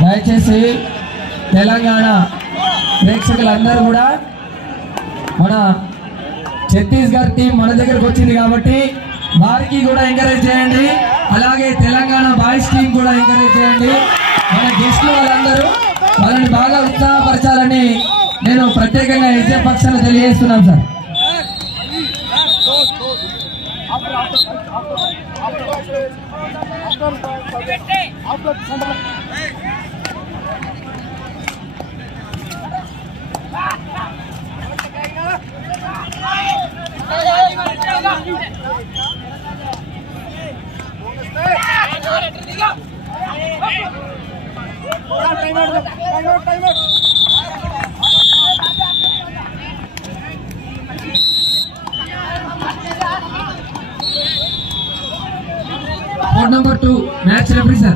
దయచేసి తెలంగాణ ప్రేక్షకులందరూ కూడా మన ఛత్తీస్గఢ్ టీం మన దగ్గరకు వచ్చింది కాబట్టి వారికి కూడా ఎంకరేజ్ చేయండి. అలాగే తెలంగాణ బాయ్స్ టీం కూడా ఎంకరేజ్ చేయండి. మన గెస్టులు వాళ్ళందరూ వాళ్ళని బాగా ఉత్సాహపరచాలని నేను ప్రత్యేకంగా ఎస్ఏ పక్షాన తెలియజేస్తున్నాను sir. Court number 2, match referee sir.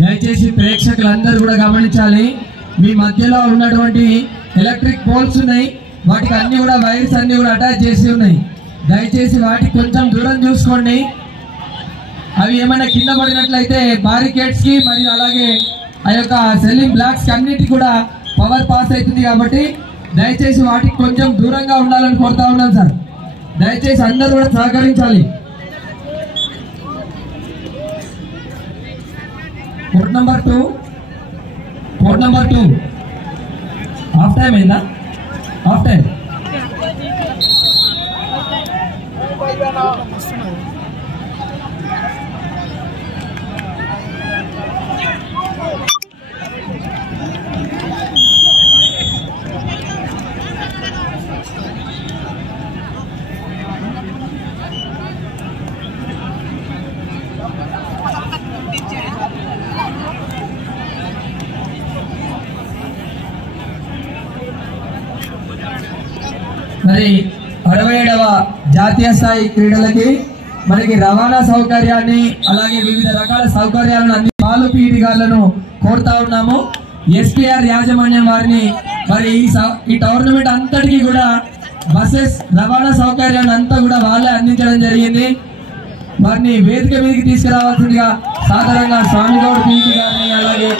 దయచేసి ప్రేక్షకులందరూ కూడా గమనించాలి. మీ మధ్యలో ఉన్నటువంటి ఎలక్ట్రిక్ పోల్స్ ఉన్నాయి, వాటికి అన్ని కూడా వైర్స్ అన్ని కూడా అటాచ్ చేసి ఉన్నాయి. దయచేసి వాటికి కొంచెం దూరం చూసుకోండి. అవి ఏమైనా కింద పడినట్లయితే బారికేడ్స్ కి మరియు అలాగే ఆ యొక్క సెల్లింగ్ బ్లాక్స్ కి అన్నిటికీ కూడా పవర్ పాస్ అవుతుంది కాబట్టి దయచేసి వాటికి కొంచెం దూరంగా ఉండాలని కోరుతా ఉన్నాను సార్. దయచేసి అందరూ కూడా సహకరించాలి. కోర్ట్ నంబర్ 2 హాఫ్ టైం అయిందా? Half time. మరి 67వ జాతీయ స్థాయి క్రీడలకి మనకి రవాణా సౌకర్యాన్ని అలాగే వివిధ రకాల సౌకర్యాలను అన్ని బాలు పీడిగాళ్లను కోరుతా ఉన్నాము. ఎస్పీఆర్ యాజమాన్యం వారిని మరి ఈ టోర్నమెంట్ అంతటికి కూడా బస్సెస్ రవాణా సౌకర్యాన్ని అంతా కూడా వాళ్ళే అందించడం జరిగింది. వారిని వేదిక మీదకి తీసుకురావాల్సిందిగా సాధారణంగా స్వామిగౌడ్ పీడి గారిని అలాగే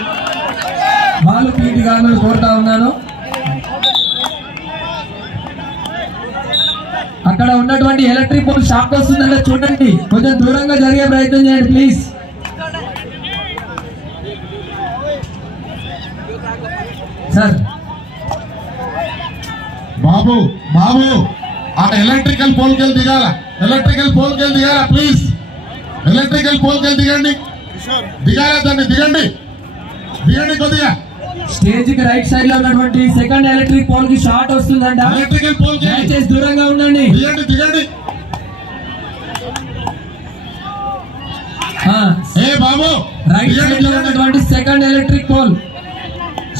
బాలు పీడి గారిని కోరుతా ఉన్నాను. అక్కడ ఉన్నటువంటి ఎలక్ట్రిక్ పోల్ షాక్ వస్తుందంటే చూడండి, కొంచెం దూరంగా జరిగే ప్రయత్నం చేయండి ప్లీజ్. సార్ బాబు ఆ ఎలక్ట్రికల్ పోల్ కెళ్ళి దిగాల, ప్లీజ్. ఎలక్ట్రికల్ పోల్ కెళ్ళి దిగాల, దాన్ని దిగండి కొద్దిగా. స్టేజ్ కి రైట్ సైడ్ లో ఉన్నటువంటి సెకండ్ ఎలక్ట్రిక్ పోల్ కి షార్ట్ వస్తుందంట. ఎలక్ట్రికల్ పోల్ దయచేసి దూరంగా ఉండండి. దిగండి. బాబు రైట్ సైడ్ లో ఉన్నటువంటి సెకండ్ ఎలక్ట్రిక్ పోల్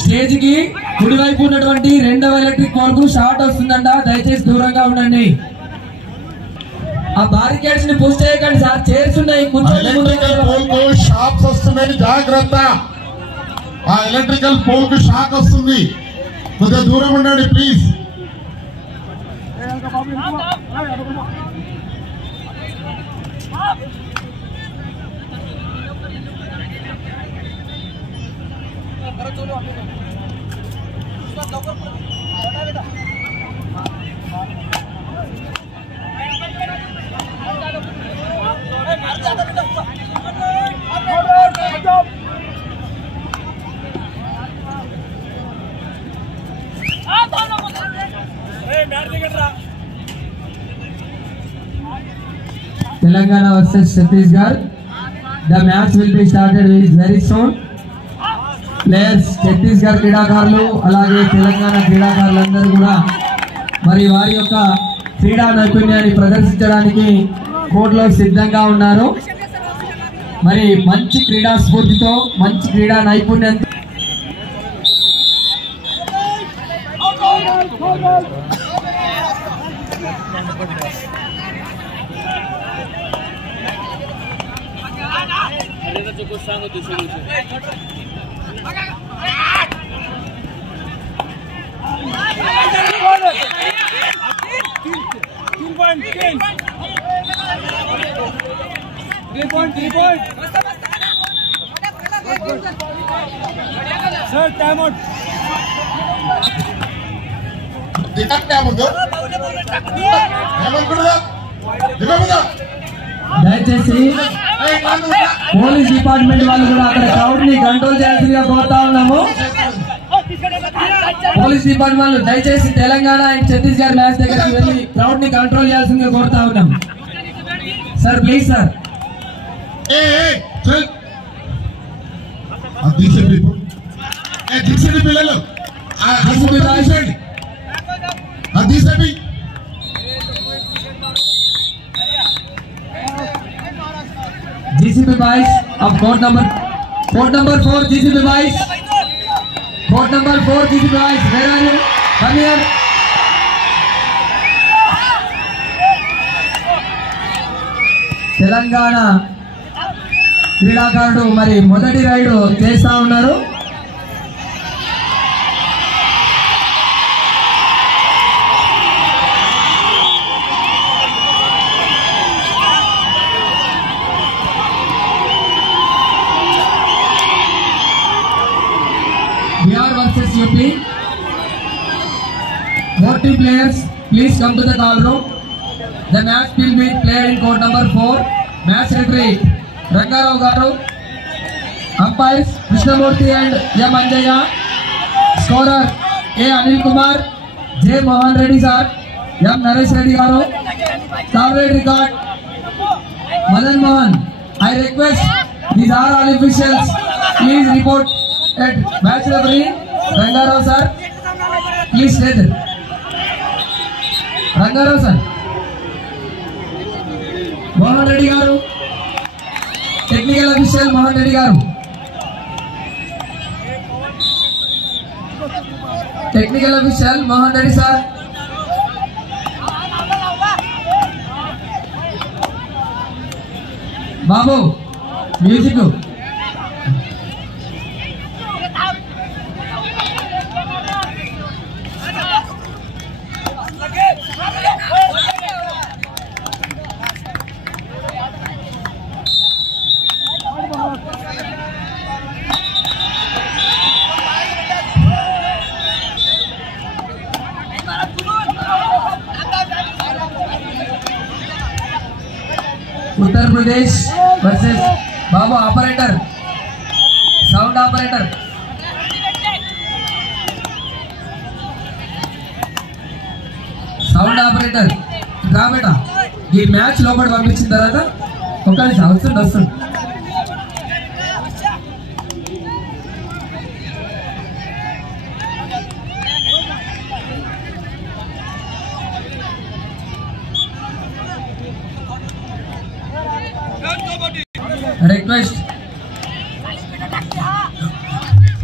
స్టేజ్ కి కుడివైపు ఉన్నటువంటి రెండవ ఎలక్ట్రిక్ పోల్ కు షార్ట్ వస్తుందంట. దయచేసి దూరంగా ఉండండి. ఆ బారికేడ్స్ ని పుష్ చేయకండి సార్, చైర్స్ ఉన్నాయి. షాక్స్ వస్తున్నాయి, జాగ్రత్త. ఆ ఎలక్ట్రికల్ పోల్ కు షాక్ వస్తుంది, కొద్దిగా దూరం ఉండండి please. Telangana versus Chhattisgarh. The match will be started very soon. Players Chhattisgarh క్రీడాకారులు అలాగే తెలంగాణ క్రీడాకారులందరూ కూడా మరి వారి యొక్క క్రీడా నైపుణ్యాన్ని ప్రదర్శించడానికి కోర్టులో సిద్ధంగా ఉన్నారు. మరి మంచి క్రీడా స్ఫూర్తితో మంచి క్రీడా నైపుణ్యంతో 3 point. Sir, time out. దయచేసి పోలీస్ డిపార్ట్మెంట్ వాళ్ళు కూడా అక్కడ క్రౌడ్ ని కంట్రోల్ చేయాల్సిందిగా కోరుతా ఉన్నాము. పోలీస్ డిపార్ట్మెంట్ వాళ్ళు దయచేసి తెలంగాణ అండ్ ఛత్తీస్గఢ్ మ్యాచ్ దగ్గరికి వెళ్ళి క్రౌడ్ ని కంట్రోల్ చేయాల్సిందిగా కోరుతా ఉన్నాం. Sir please sir. పిల్లలు GCB boys of court number 4 GCB boys. Court number 4 GCB boys. Where are you? Come here. Telangana క్రీడాకారుడు మరి మొదటి రైడ్ చేస్తా ఉన్నారు. Bihar versus UP. 40 players, please come to the call room. The match will be played in court number 4. Match referee Rangarao Garu. Umpires Krishnamurthy and M. Anjaya. Scorer A. Anil Kumar, J. Mohan Reddy sir, M. Naresh Reddy Garu. Survey record Madan Mohan. I request these are all officials. Please report at match referee Rangarao sir. Please stay there. Rangarao sir. Mohan Reddy Garu. Technical official Mohan Reddy Garu. Technical official Mohan Reddy sir. Babu, music. Uttar Pradesh versus Babu operator, sound operator. Sound operator. రా బేటా, ఈ match లోపల పంపించిన తర్వాత ఒక నిమిషం వస్తుంది. Request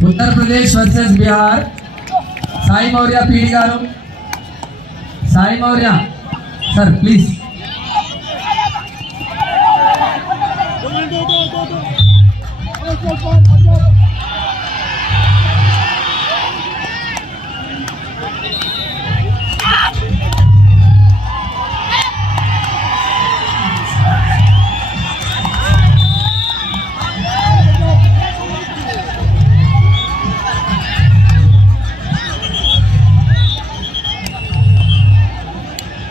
Uttar Pradesh versus Bihar. Sai Maurya PD garu. Sai Maurya sir please.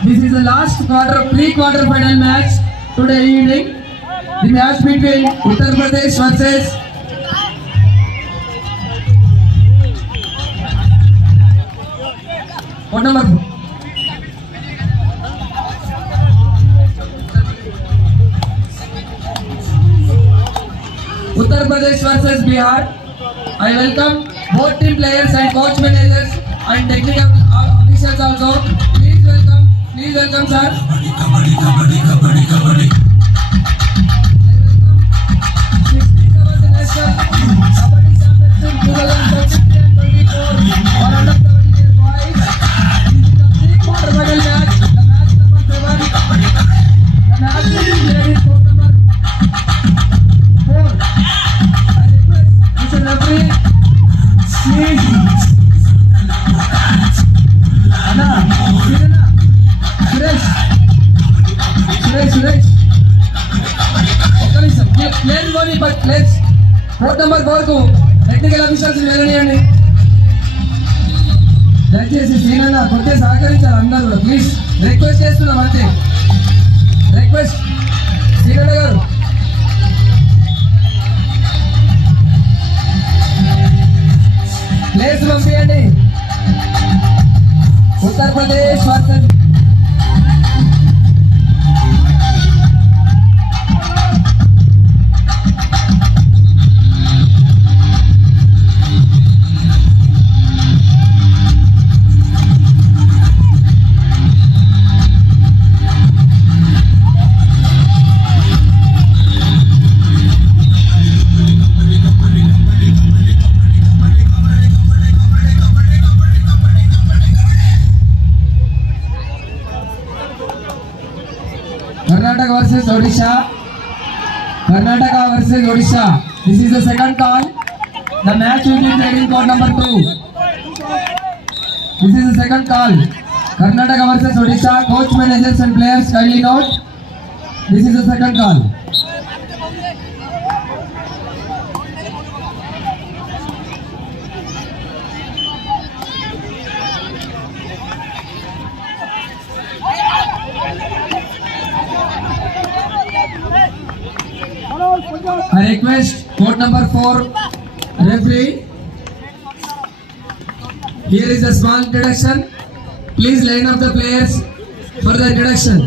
This is the last pre-quarter final match today evening. The match between Uttar Pradesh versus what number? Uttar Pradesh versus Bihar. I welcome both team players and coach managers and technical officials also. Please welcome sir. Kabaddi. I welcome 67th National Kabaddi Championship 2023 and 24 for under 17 years boys. This is the pre-quarter final match. The match number 7. The match will be played in court number 4. I request Mr. Referee, please. Anna, Suresh. Place పోనీ place court number 4 కు technical officers వెళ్ళనియండి. దయచేసి శ్రీనన్న కొద్దిగా సహకరించాలి అందరూ కూడా please request చేస్తున్నాం అంతే. Request శ్రీనన్న గారు ప్లేస్ పంపించండి. Uttar Pradesh versus Karnataka versus Odisha. Karnataka versus Odisha. This is the second call. The match will be played in court number 2. This is the second call. Karnataka versus Odisha. Coach, managers and players kindly note. This is the second call. I request court number 4 referee. Here is a small introduction. Please line up the players for the introduction.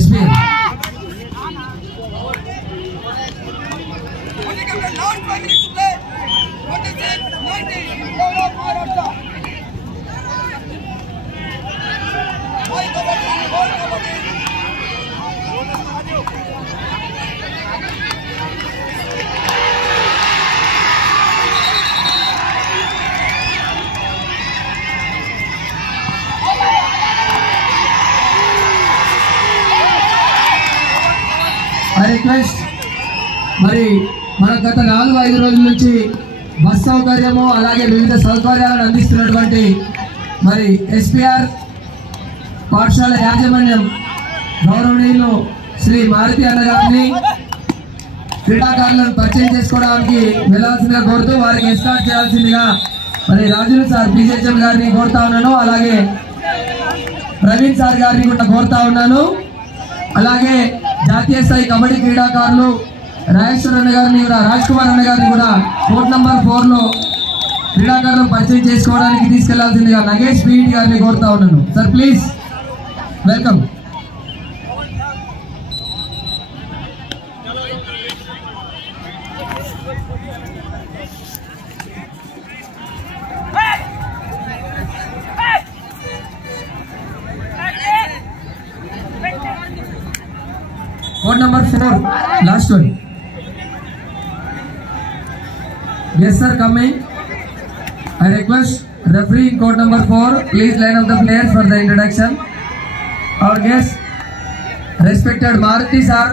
SPL. I request మరి మన గత 4-5 రోజుల నుంచి bus సౌకర్యము అలాగే వివిధ సౌకర్యాలను అందిస్తున్నటువంటి మరి ఎస్పీఆర్ పాఠశాల యాజమాన్యం గౌరవనీయులు శ్రీ మారుతి అన్న గారిని క్రీడాకారులను పరిచయం చేసుకోవడానికి వెళ్ళాల్సిందిగా కోరుతూ వారికి ఎస్కార్ట్ చేయాల్సిందిగా మరి రాజులు సార్ బీజేఎం గారిని కోరుతా ఉన్నాను. అలాగే ప్రవీణ్ సార్ గారిని కూడా కోరుతా ఉన్నాను. అలాగే జాతీయ స్థాయి కబడ్డీ క్రీడాకారులు రాజేశ్వర్ అన్న గారిని కూడా రాజ్ కుమార్ అన్న గారిని కూడా కోర్ట్ నంబర్ 4 లో క్రీడాకారులను పరిచయం చేసుకోవడానికి తీసుకెళ్లాల్సిందిగా నగేష్ పీఈటీ గారిని కోరుతా ఉన్నాను. Sir please welcome. Court number 4, last one. Yes sir, coming. I request referee in court number 4, please line up the players for the introduction. Our guest, respected Maruti sir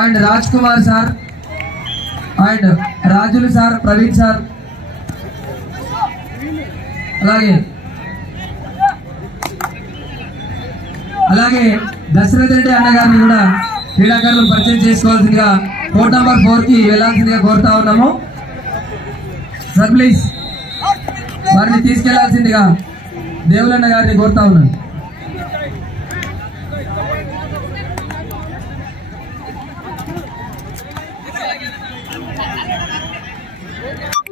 and Rajkumar sir and Rajulu sir, Praveen sir. అలాగే దశరథ్ రెడ్డి అన్న గారిని కూడా క్రీడాకారులను పరిచయం చేసుకోవాల్సిందిగా court number 4 కి వెళ్లాల్సిందిగా కోరుతా ఉన్నాము. సార్ ప్లీజ్ వారిని తీసుకెళ్లాల్సిందిగా దేవులన్న గారిని కోరుతా ఉన్నాను.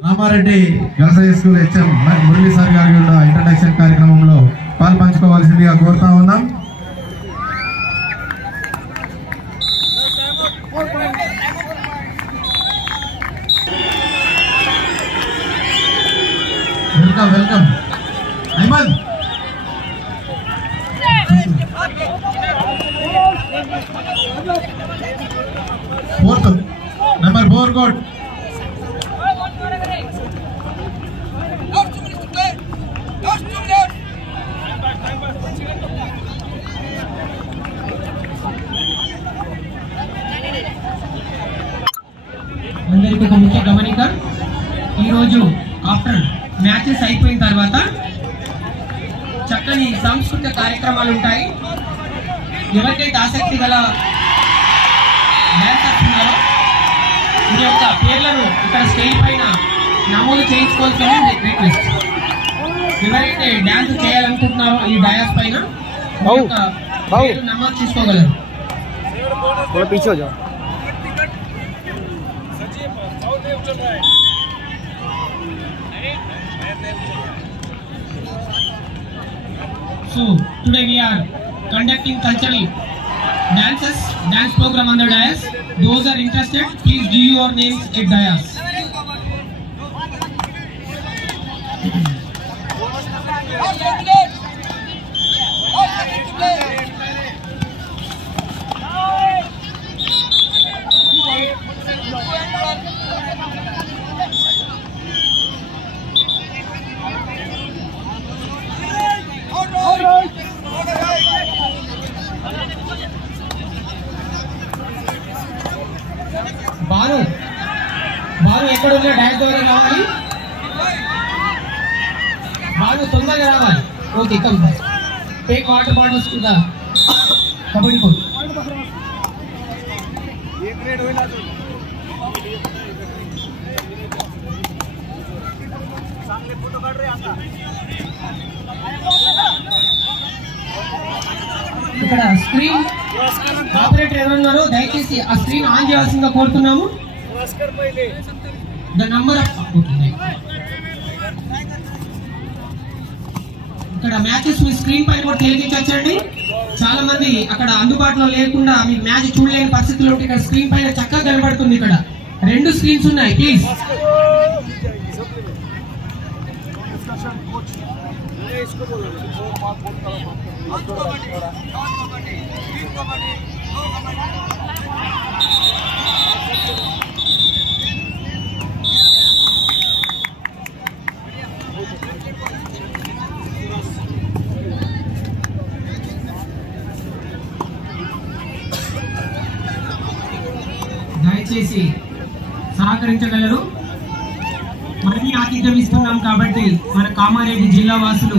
రామారెడ్డి వ్యవసాయ స్కూల్ హెచ్ఎం మురళీ సార్ గారి కూడా ఇంట్రడక్షన్ కార్యక్రమంలో పాల్పంచుకోవాల్సిందిగా కోరుతా ఉన్నాం. Welcome welcome Ahmed. Fourth number 4 quote. అందరికీ ఒక ముఖ్య గమనిక, ఈరోజు ఆఫ్టర్ మ్యాచెస్ అయిపోయిన తర్వాత చక్కని సాంస్కృతిక కార్యక్రమాలు ఉంటాయి. ఎవరికైతే ఆసక్తి గల డాన్సర్స్ ఉన్నారో మీ యొక్క పేర్లను ఇక్కడ స్టేజ్ పైన నమోదు చేయించుకోవాల్సిన రిక్వెస్ట్. ఎవరైతే డాన్స్ చేయాలనుకుంటున్నారో ఈ డయాస్ పైన మీ యొక్క పేరు నమోదు చేసుకోగలరు. So today we are conducting cultural dance program on the dais. Those are interested, please give your names at dais. Balu ఎక్కడ ఉన్నా డాన్స్ ద్వారా రావాలి. బాలు తొందరగా రావాలి. Okay, come take water bottles to the kabaddi court. ఇక్కడ స్క్రీన్ ఆపరేటర్ ఎవరున్నారో దయచేసి ఆ స్క్రీన్ ఆన్ చేయాల్సిందిగా కోరుతున్నాము. ద నంబర్ ఆఫ్ ఇక్కడ మ్యాచెస్ మీ స్క్రీన్ పైన కూడా తెలియజేయచ్చండి. చాలా మంది అక్కడ అందుబాటులో లేకుండా మీ మ్యాచ్ చూడలేని పరిస్థితుల్లో ఉంటే ఇక్కడ స్క్రీన్ పైన చక్కగా కనబడుతుంది. ఇక్కడ 2 స్క్రీన్స్ ఉన్నాయి. ప్లీజ్ దయచేసి సహకరించగలరు. మళ్ళీ ఆతిథ్యం ఇస్తున్నాం కాబట్టి మన కామారెడ్డి జిల్లా వాసులు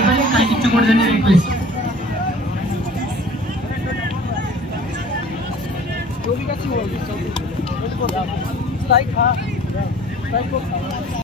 ఇబ్బంది కలిగించకూడదని రిక్వెస్ట్.